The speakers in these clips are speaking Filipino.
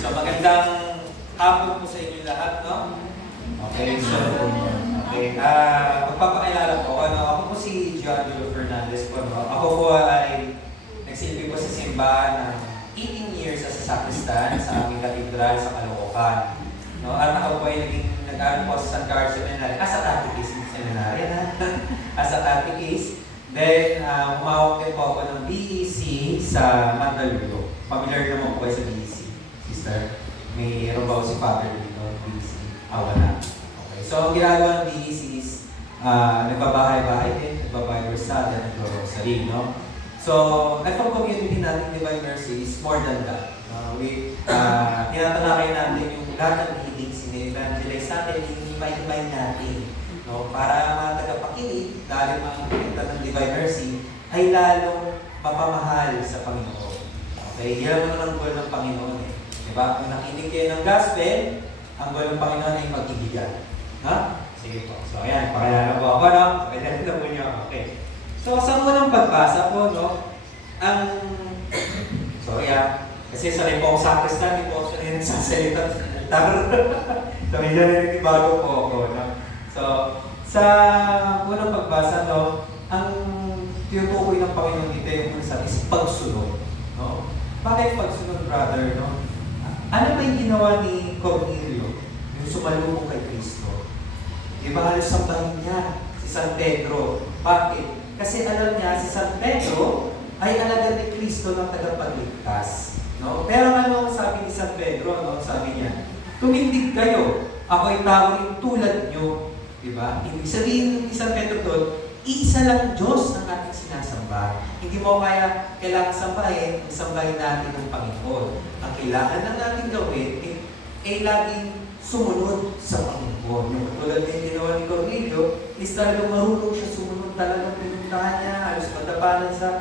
So magandang hapon po sa inyo lahat, no? Okay, so magpapakilala po ako. Ako po si Gianlulo Fernandez po, no? Ako po ay nagsilbi po sa simbahan ng 18 years as a sacristan sa aming katedral sa Caloocan. No? At ako po ay nag-aaral po sa San Carlos Seminary as a catechist seminary, as a catechist. Then, umawak din po ako ng BEC sa Mandaluyong. Familiar naman po kayo sa BEC, sister? Mayroon ba si Father dito, BEC? Wala. Okay. So, ang ginagawa ng BEC is nagbabahay-bahay din, nagbabahay versada, nagro-rosary, no? So, itong community natin, Divine Mercy, is more than that. Tinatanakay natin yung lahat ng healings, in-evangelize natin, hihimay-himay natin. No? Para mga tagapakinig, dahil makikita ng Divine Mercy, ay lalong mapamahal sa Panginoon. Okay? Yan naman ang goal ng Panginoon. Eh. Diba? Kung nakinig kayo ng gospel, ang goal ng Panginoon ay mag-ibigan. Ha? Sige po. So, ayan. Pakilala po ako, no? Pakilala na po niyo. Okay. So, sa unang pagbasa po, no? Kasi sa rin po ako sacristan, hindi po ako sanay nagsasalita sa altar. So, medyo bago po ako, no? So, sa unang pagbasa, no, ang tinutukoy ng Panginoon dito yung isa is pagsunod. No? Bakit pagsunod, brother? No? Ano ba yung ginawa ni Cornelio? Yung sumalubong kay Kristo. Di ba halos sambahin niya si San Pedro? Bakit? Kasi alam niya si San Pedro ay alagad ni Kristo ng tagapagligtas. No? Pero ano sabi ni San Pedro? No? Sabi niya, tumindig kayo. Ako ay tao rin tulad niyo. Diba? Ibig sabihin ni San Pedro doon, isa lang Diyos ang ating sinasamba. Hindi mo kailangan sambahin, sambahin natin ang Panginoon. Ang kailangan lang natin gawin ay laging sumunod sa Panginoon. Yung katulad na yung ginawa ni Cornelio, is talagang marunong siya sumunod, talagang pinuntahan niya, halos matapanan sa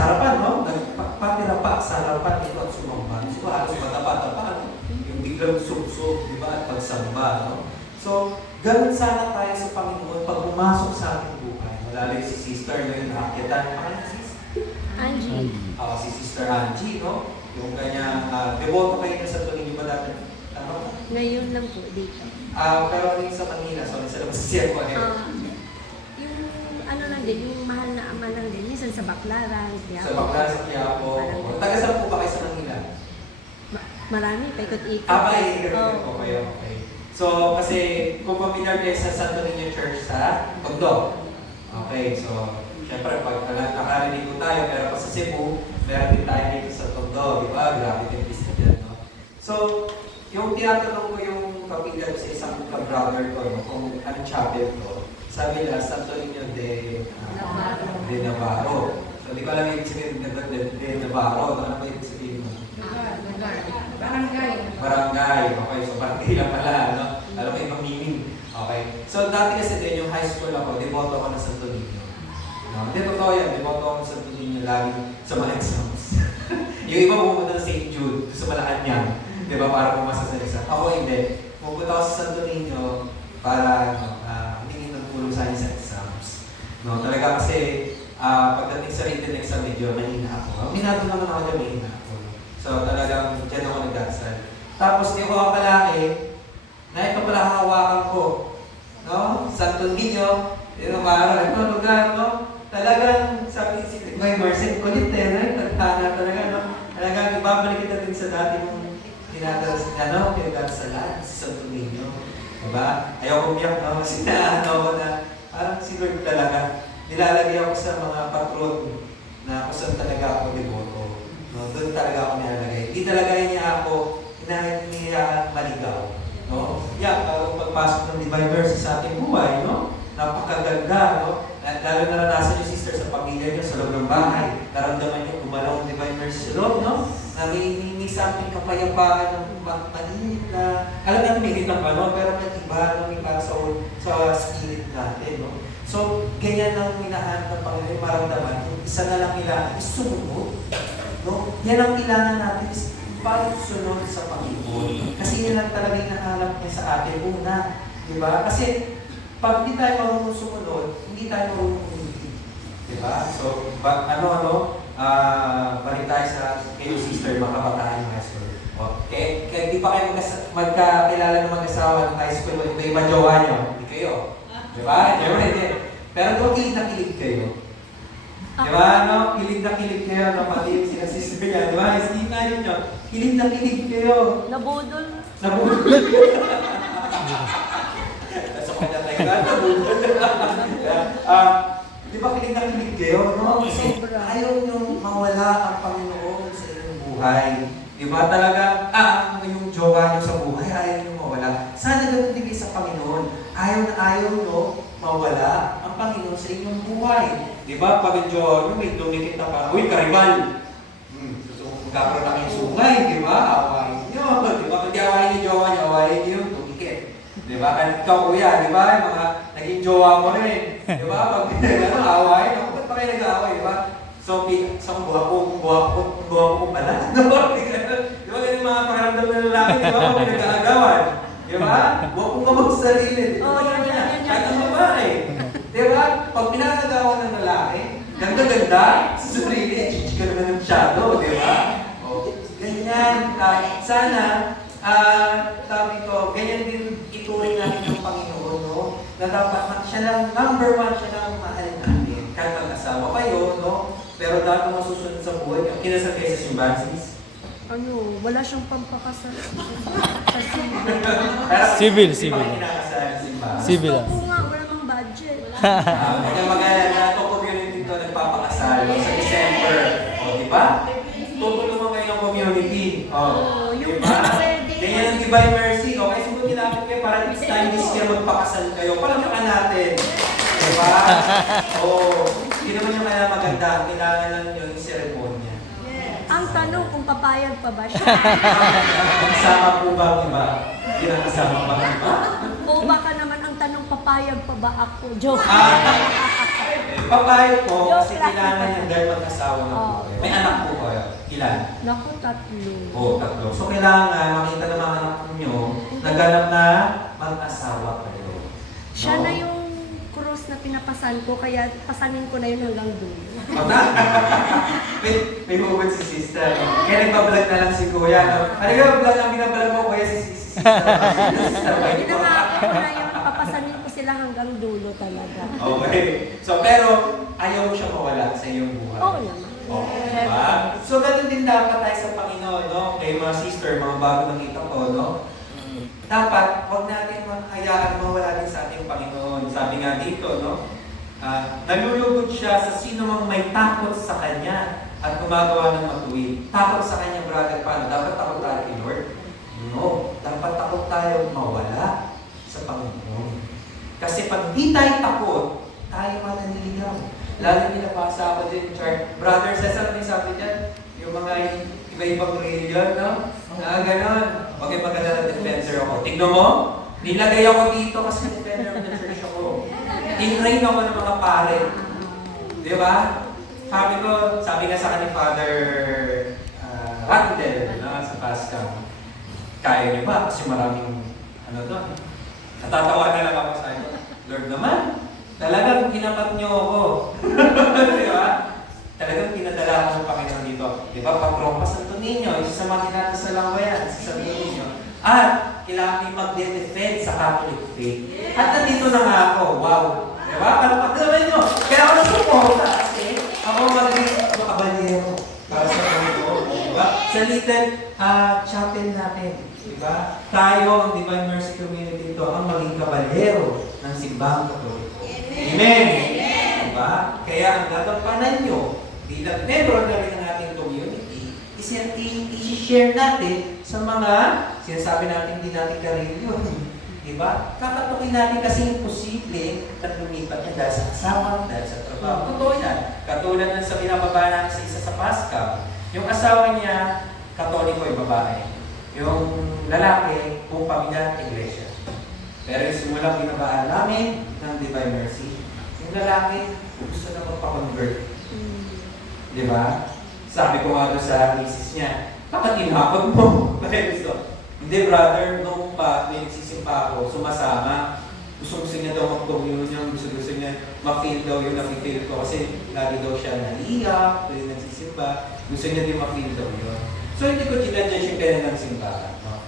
harapan, no? Nagpapatira sa harapan ito at sumamba. So, halos matapa-tapan, yung biglang suksok, di ba? At pagsamba, no? So, ganun sana tayo sa Panginoon pag pumasok sa ating buhay. Malalay si Sister na yung nakakitan. Pakala sis? Angie. Si Sister Angie, no? Yung kanya, devoto kayo na sa tuloy niyo ba dati? Tama ba? Ngayon lang po dito. Pero yung sa Manila, so sa labas siya ko. Yung ano lang din, yung mahal na ama lang din. Minsan sa Baclaran, Quiapo. Sa Baclaran, sa Quiapo. Taga saan po ba kayo sa Manila? Marami, paikot-ikot. Okay. So, kasi kung familiar kayo sa Santo Niño Church sa Tondo. Okay, so, syempre, pag nakarinig ko tayo, pero pa sa Cebu, meron din tayo dito sa Tondo, di ba? Grabe din pista dyan, no? So, yung tinatanong ko yung kapila ko sa isang brother ko, no, kung anong chapel ko, sabi nila, Santo Niño de Navarro. So, di ko alam yung ibig sabihin de Navarro. Ano ba ibig sabihin mo? Barangay. Okay, so barangay lang pala, no? Alam ko ibang meaning. Okay. So, dati kasi din yung high school ako, devoto ako ng Santo Niño. No? Hindi, totoo yan. Devoto ako ng Santo Niño lagi sa mga exams. Yung iba pumunta ng St. Jude, sa Malacanang. Di ba? Para pumasa sa exam. Ako hindi. Pupunta ako sa Santo Niño para humingi ng tulong sa akin sa exams. No? Talaga kasi, pagdating sa written exam, medyo mahina ako. Minado naman ako dyan, mahina ako. So, talagang dyan ako nagdasal. Tapos, di ko akalaki na ito pala hawakan ko. No? Santo Niño, Navarro, ito lugar, no? Talagang, sabi si May Marcel, kulit eh, tagtana talaga, no? Talagang, ibabalik kita din sa dati mong pinagdasalan, si Santo Niño. Diba? Ayaw umiyak, no? Kasi ko na, parang si Lord talaga, nilalagay ako sa mga patron na kung saan talaga ako devoto. No, doon talaga ako nilalagay. Hindi talaga niya ako hinahinihan maligaw. No? Parang pagpasok ng Divine Mercy sa ating buhay, no? Napakaganda, no? Lalo naranasan yung sister sa pamilya niyo, sa loob ng bahay. Naramdaman niyo gumalaw ng Divine Mercy sa loob, no? Na may something kapayapaan ng maninit na, alam natin may lang ano, pero nag-iba, no? Para sa spirit natin, no? So, ganyan ang minahanap ng Panginoon, maramdaman. Isa na lang kailangan, is sumunod. No? Yan ang kailangan natin is pagsunod sa Panginoon. Kasi yan lang talaga yung nahanap niya sa atin. Una, di ba? Kasi pag hindi tayo marunong sumunod, hindi tayo marunong umilig. Di ba? So, balik tayo sa kayo sister, mga kabataan ng high school. Okay? hindi pa kayo magkakilala ng mag-asawa ng high school, iba jowa nyo, hindi kayo. Di ba? Hindi. Pero kung kilig na kilig kayo, di ba? No? Kilig na kilig kayo, no? Pati yung sinasister niya, di ba? Isipin nyo, kilig na kilig kayo. Nabudol. Nabudol. Nasa kanya tayo ka, nabudol. Di ba kilig na kilig kayo, no? Kasi Sobra. ayaw nyo mawala ang Panginoon sa inyong buhay. Di ba talaga, yung jowa nyo sa buhay, ayaw nyo mawala. Sana ganun din kayo sa Panginoon. Ayaw nyo mawala ang Panginoon sa inyong buhay. Di ba, pag yung jowa nyo, may dumikit na parang, uy, karibal! Magkakaroon na kayong sungay, di ba? Awayin nyo. Di ba, kung di awayin yung jowa nyo, awayin nyo yung dumikit. Di ba? Kahit ikaw, kuya, di ba? Yung mga naging jowa mo rin. Di ba? Pag awayin, ako, ba't pa kayo nag-aaway, di ba? So, isang buha ko pala. Di ba, ganun mga pakiramdam ng lalaki, di ba? Pag nag-aagawan. Di ba? Buha ko kamang sarili. Di ba? Kahit ang babae. Di ba? Pag pinagagawan ng lalaki, ganda-ganda, sa sarili, chichika naman ng shadow, di ba? O, ganyan. Sana, sabi ko, ganyan din ituring natin ng Panginoon, no? Na dapat siya lang, number one, siya lang mahal natin. Kahit mag-asawa kayo, no? Pero dapat masusunod sa buhay niyo. Kinasal kayo sa simbahan, sis? Ano, wala siyang pampakasal. Kasi, Civil. Hindi pa kayo kinakasal sa simbahan. Civil. gusto ko nga, wala mang budget. Kaya mga community dito nagpapakasal sa December. O, di ba? Tutulungan kayo ng community. O, di yung ba? pwede. Ganyan ang Divine Mercy. O, kaya siguro ginamit kayo para next time this year magpakasal kayo. Palamakan natin. Di ba? O, hindi naman yung kaya maganda. Kailangan lang yung seremonya. Ang tanong kung papayag pa ba siya? Kasama po ba ang iba? Hindi na kasama pa ang iba? O baka naman ang tanong papayag pa ba ako? Joke. Papayag po kasi Joke lang. kailangan niya dahil mag-asawa na po kayo. May anak po kayo. Ilan? Naku, 3. Oo, 3. So kailangan makita ng mga anak niyo naghanap na mag-asawa kayo. Siya No? na yung cross na pinapasan ko, kaya pasanin ko na yun hanggang doon. may hugot si sister. Kaya nagpa-vlog na lang si kuya. No? Ano yung vlog ang binablog mo kuya si sister? Ginangako ko na yun, papasanin ko sila hanggang dulo talaga. Okay. So pero ayaw mo siya mawala sa iyong buhay. Oo naman. Okay, diba? So, ganun din dapat tayo sa Panginoon, no? Kayo mga sister, mga bago nakita ko, no? Dapat, huwag natin hayaan mawala din sa ating Panginoon. Sabi nga dito, no? Nalulugod siya sa sino mang may takot sa Kanya at gumagawa ng matuwid. Takot sa Kanya, brother, paano? Dapat takot tayo kay Lord? No. Dapat takot tayo mawala sa Panginoon. Kasi pag di tayo takot, tayo mananiligaw. Lalo pinapasa ako din, chart. Brother Cesar, may sabi dyan, yung mga iba-ibang religion, no? Ganon. Huwag yung maganda na defender ako. Tignan mo, nilagay ako dito kasi defender of the church ako. In-train ako ng mga pare. Di ba? Sabi nga sa akin Father Randel, sa Pascal, kaya niyo ba? Kasi maraming, doon. Natatawa na lang ako sa inyo. Lord naman, talagang ginapat niyo ako. Di ba? Talagang pinadala ako ng Panginoon dito. Di ba? Patrong pa Santo Niño, isa sa mga natin sa Langwayan, si Santo Niño. At kailangan mag-defend sa Catholic faith. At nandito na nga ako. Wow! Di ba? Parang pagkaman nyo. Kaya ako nasuporta kasi ako magiging kabalyero para sa Panginoon. Di ba? Sa little chapel natin. Di ba? Tayo, ang Divine Mercy Community ito, ang maging kabalyero ng simbahang Katoliko. Amen! Diba? Kaya ang gagampanan nyo bilang membro na rin ng ating community is i-share natin sa mga sinasabi natin hindi natin karilyon. Diba? Kakatukin natin kasi imposible na lumipat niya dahil sa asawa, dahil sa trabaho. Totoo yan. Katulad ng sa binababa natin sa isa sa Pascal. Yung asawa niya, Katoliko yung babae. Yung lalaki, buong pamilya, iglesia. Pero yung simulang binabaan namin ng Divine Mercy, yung lalaki, gusto na magpa-convert. Di ba? Sabi ko nga doon sa misis niya, bakit inapag mo? Bakit gusto? Hindi brother, noong pa, may nagsisimpa ako, sumasama. Gusto niya daw mag-communion, gusto niya ma-feel daw yung na-feel ko kasi lagi daw siya naiyak, tuloy nagsisimba. Gusto niya din ma-feel daw yun. So hindi ko ginadjudge yung kanya ng simbahan. No?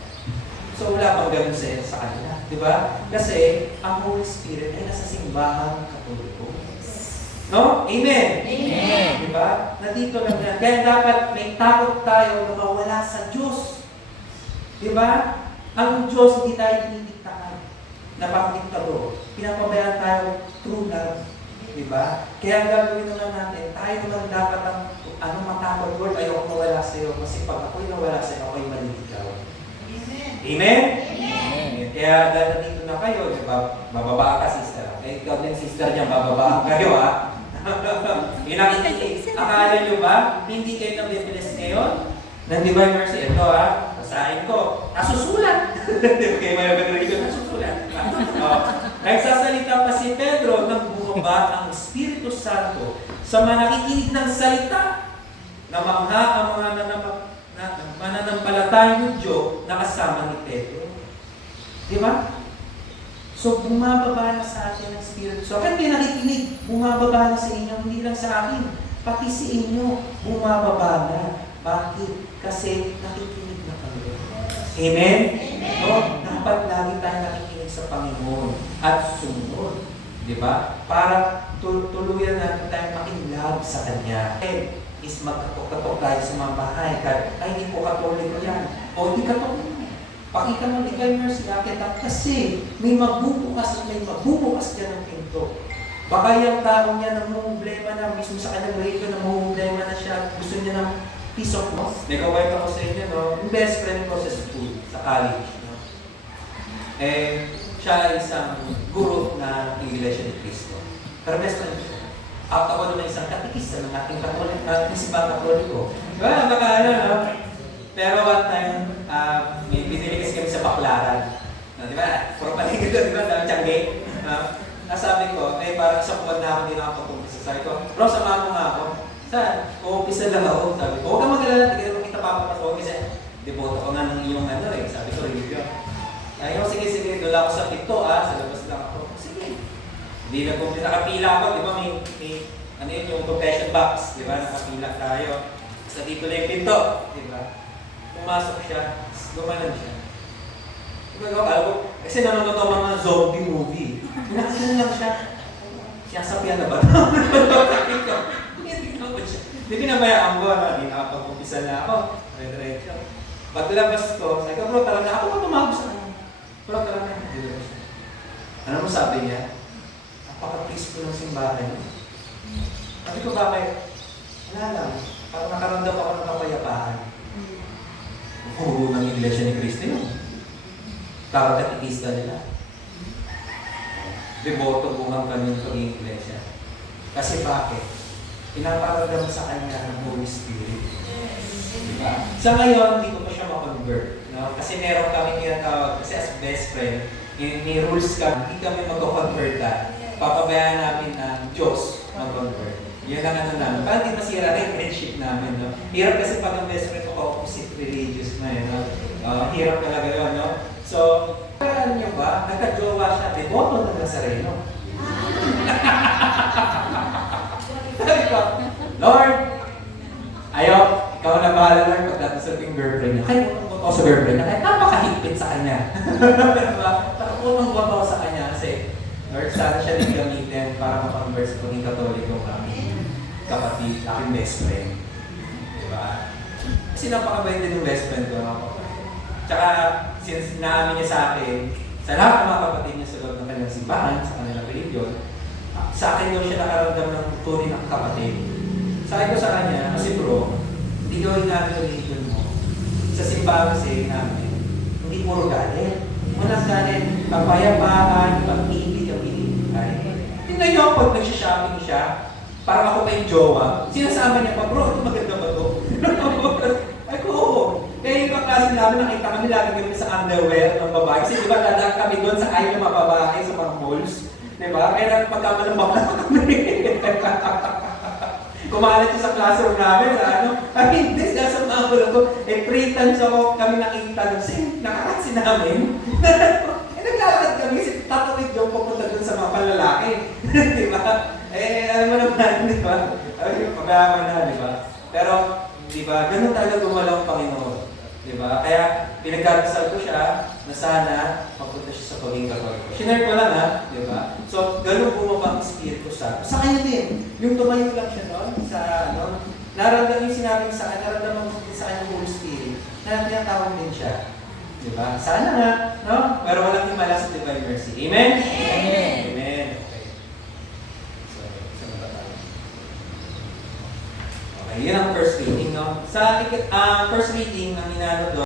So wala pang ganun sa kanila. Di ba? Kasi ang Holy Spirit ay nasa simbahang katoliko. No? Amen? Amen. Di ba? Nandito lang yan. Kaya dapat may takot tayo na mawala sa Diyos. Di ba? Ang Diyos hindi tayo dinidiktahan. Napakdiktador. Pinapabayaan tayo through love. Di ba? Kaya ang gagawin naman natin, tayo naman dapat ang matakot, Lord, ayoko mawala sa iyo. Kasi pag ako'y nawala sa iyo, ako'y maliligaw. Amen? Amen. Kaya dahil nandito na kayo, di ba? Bababa ka, sister. Eh, ikaw din, sister niya, bababa kayo, ha? Akala nyo ba, hindi kayo nabibilis ngayon? Ng Divine Mercy, ito ha, basahin ko. Nasusulat! Kaya may nagagawin ko, nasusulat. Nagsasalita pa si Pedro nang bumaba ang Espiritu Santo sa mga nakikinig ng salita na mangha ang mga mananampalatayang Hudyo na kasama ni Pedro. Di ba? So, bumababa na sa atin ang Espiritu. So, kahit may nakikinig, bumababa na sa inyo, hindi lang sa akin, pati sa inyo, bumababa na. Bakit? Kasi nakikinig na kayo. Amen? No? Dapat lagi tayo nakikinig sa Panginoon at sumunod. Di ba? Para tuluyan natin tayong makinlove sa Kanya. Is magkatok-katok tayo sa mga bahay. Ay, hindi po katoliko yan. O, hindi katoliko. Pakita mo ni Divine Mercy, nakita kasi may magbubukas dyan ng pinto. Baka yung taong niya namumblema na, mismo sa kanyang radio, namumblema na siya, gusto niya ng peace of mind. Nagkawait ako sa inyo, no? Yung best friend ko sa school, sa college. No? Eh, siya ay isang guro na Iglesia ni Cristo. Pero best friend ko. Out ako naman isang katikista ng ating katolik, ating simbang katoliko. Diba? Baka ano, no? Pero one time, may binili kasi kami sa Baklaran. Di ba? Puro paligid doon, di ba? Dami tiyangge. Nasabi ko, parang isang buwan na ako hindi nakapag-umpisa. Sabi ko, bro, samahan mo nga ako. Saan? Umpisa lang ako. Sabi ko, huwag kang mag-alala, hindi ka makita papapasok. Kasi, deboto ko nga ng iyong Sabi ko, review. Ayaw, sige, doon ako sa pito, sa labas lang ako. Sige. Hindi na kung nakapila ako, di ba? May yung confession box, di ba? Nakapila tayo. Sa dito na yung pinto, di ba? Pumasok siya, gumanan siya. Kasi nanonood ako mga zombie movie. Pinakasin lang siya. Sinasabihan na ba? Hindi pinabayaan ko na, hindi nakapag-umpisa na ako. Diretso. Pag nilabas ko, sabi ko, bro, talaga ako ba tumawag sa kanya? Bro, talaga. Ano mo sabi niya? Napaka-peaceful ng simbahan. Sabi ko, bakit? Wala lang. Parang nakaramdam ako ng kapayapaan. Puro ng Iglesia ni Cristo yun. Parang katikista nila. Deboto bumang kanyang paging Iglesia. Kasi bakit? Pinaparamdam sa kanya ng Holy Spirit. Diba? Sa ngayon, hindi ko pa siya ma-convert. No? Kasi meron kami tinatawag, kasi as best friend, may rules ka, hindi kami mag-convert. Papabayaan namin ng Diyos mag-convert. Yun ang ano namin. Parang di masira na yung friendship namin. No? Hirap kasi pag ang best friend ko opposite religious na yun. No? Hirap talaga yun. No? So, parang nyo ba, nagka-jowa siya, deboto ng Nazareno. Sabi ko, Lord, ayaw, ikaw na bahala Lord pagdating sa ating girlfriend niya. Kahit unang buto sa girlfriend niya, kahit napakahigpit sa kanya. Diba? Unang buto sa kanya kasi, Lord, sana siya din gamitin para makonverse ko ng Katoliko kami. Kapatid, aking best friend. Diba? Kasi napakabait din yung best friend ko. Tsaka, since naamin niya sa akin, sa lahat ng mga kapatid niya sa loob ng kanyang simbahan, sa kanilang religion, sa akin daw siya nakaramdam ng tuloy ng kapatid. Sabi ko sa kanya, kasi bro, hindi gawin namin yung religion mo. Sa simbahan kasi namin, hindi puro galit. Walang galit, kapayapaan, pag-ibig, ang binibigay. Tingnan niyo, pag nagsha-shopping siya, parang ako pa yung jowa, sinasama niya pa, bro, ito maganda ba ito? Ay ko, oo. Kaya yung kaklase namin, nakita kami lagi kami sa underwear ng babae. Kasi di ba, dadaan kami doon sa ayaw ng mga babae sa mga malls. Di ba? Kaya pagkama ng bakla kami. Kumalat siya sa classroom namin sa ano. I mean, this nasa mga ulo ko. 3 times ako kami nakikita ng nakakatsi namin. Naglalakad kami kasi tatawid yung pupunta doon sa mga palalaki. Di ba? Alam mo naman, di ba? Pagkama na, di ba? Pero, di ba, ganun talaga gumalaw ang Panginoon. Di ba? Kaya pinagdadasal ko siya na sana mapunta siya sa pagiging Katoliko. Shinare ko lang ha, di ba? So, ganun bumaba ang Espiritu Santo. Sa kanya din, yung tumayo lang siya noon, sa ano, naramdaman yung sinabi sa kanya, naramdaman ko din sa kanya yung Holy Spirit, na tinatawag din siya. Di ba? Sana nga, no? Pero walang himala sa Divine Mercy. Amen? Amen. Amen. Okay. So, saan ba tayo? Okay, yun ang first reading, no? Sa first reading, ang inano doon,